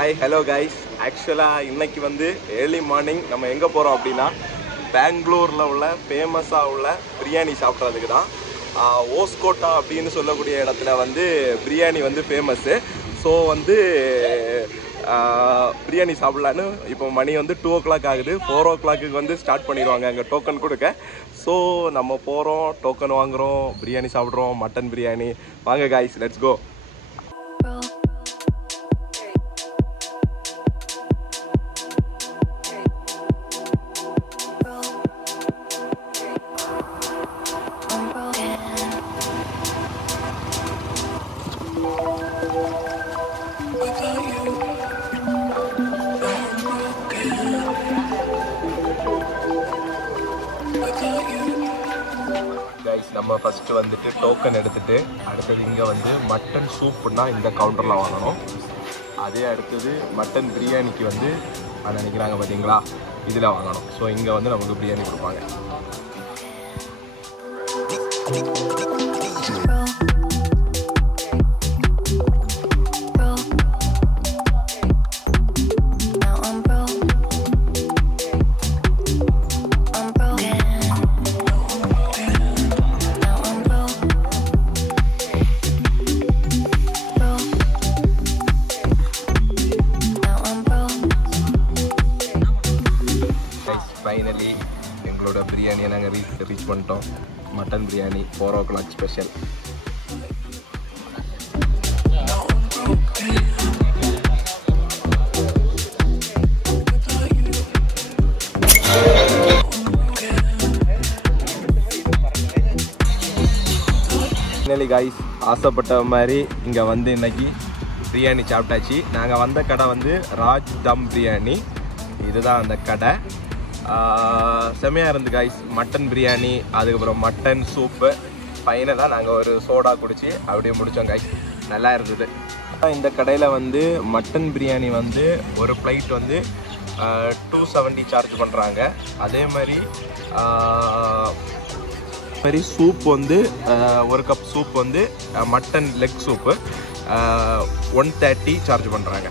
Hi, hello guys. Actually, இன்னைக்கு வந்து early morning நம்ம எங்க போறோம் அப்படினா பெங்களூர்ல உள்ள ஃபேமஸா உள்ள பிரியாணி சாப்பிடுறதுக்கு தான். ஓஸ்கோட்டா அப்படினு சொல்லக்கூடிய இடத்துல வந்து பிரியாணி வந்து ஃபேமஸ். சோ வந்து பிரியாணி சாப்பிடலாம்னு இப்போ மணி வந்து 2 o'clock ஆகுது. 4 o'clock வந்து ஸ்டார்ட் பண்ணிடுவாங்க அங்கே டோக்கன் கொடுக்க. ஸோ நம்ம போகிறோம், டோக்கன் வாங்குகிறோம், பிரியாணி சாப்பிட்றோம், மட்டன் பிரியாணி. வாங்க guys, let's go. நம்ம ஃபர்ஸ்ட் வந்துட்டு டோக்கன் எடுத்துட்டு அடுத்தது இங்கே வந்து மட்டன் சூப்புன்னா இந்த கவுண்டரில் வாங்கணும். அதே அடுத்தது மட்டன் பிரியாணிக்கு வந்து நினைக்கிறாங்க பார்த்தீங்களா, இதில் வாங்கணும். ஸோ இங்கே வந்து நமக்கு பிரியாணி கொடுப்பாங்க. ஃபைனலி எங்களோட பிரியாணியை நாங்கள் ரீச் பண்ணிட்டோம். Mutton biryani 4 o'clock special. Finally guys, ஆசைப்பட்ட மாதிரி இங்கே வந்து இன்னைக்கு பிரியாணி சாப்பிட்டாச்சு. நாங்கள் வந்த கடை வந்து ராஜ் தம் பிரியாணி. இதுதான் அந்த கடை. செமையாக இருந்து காய்ஸ். மட்டன் பிரியாணி, அதுக்கப்புறம் மட்டன் சூப்பு, ஃபைனலாக நாங்கள் ஒரு சோடா குடிச்சு அப்படியே முடித்தோம் காய்ஸ். நல்லா இருந்தது. இந்த கடையில் வந்து மட்டன் பிரியாணி வந்து ஒரு பிளேட் வந்து 270 சார்ஜ் பண்ணுறாங்க. அதே மாதிரி சூப் வந்து ஒரு கப் சூப் வந்து மட்டன் லெக் சூப்பு 130 சார்ஜ் பண்ணுறாங்க.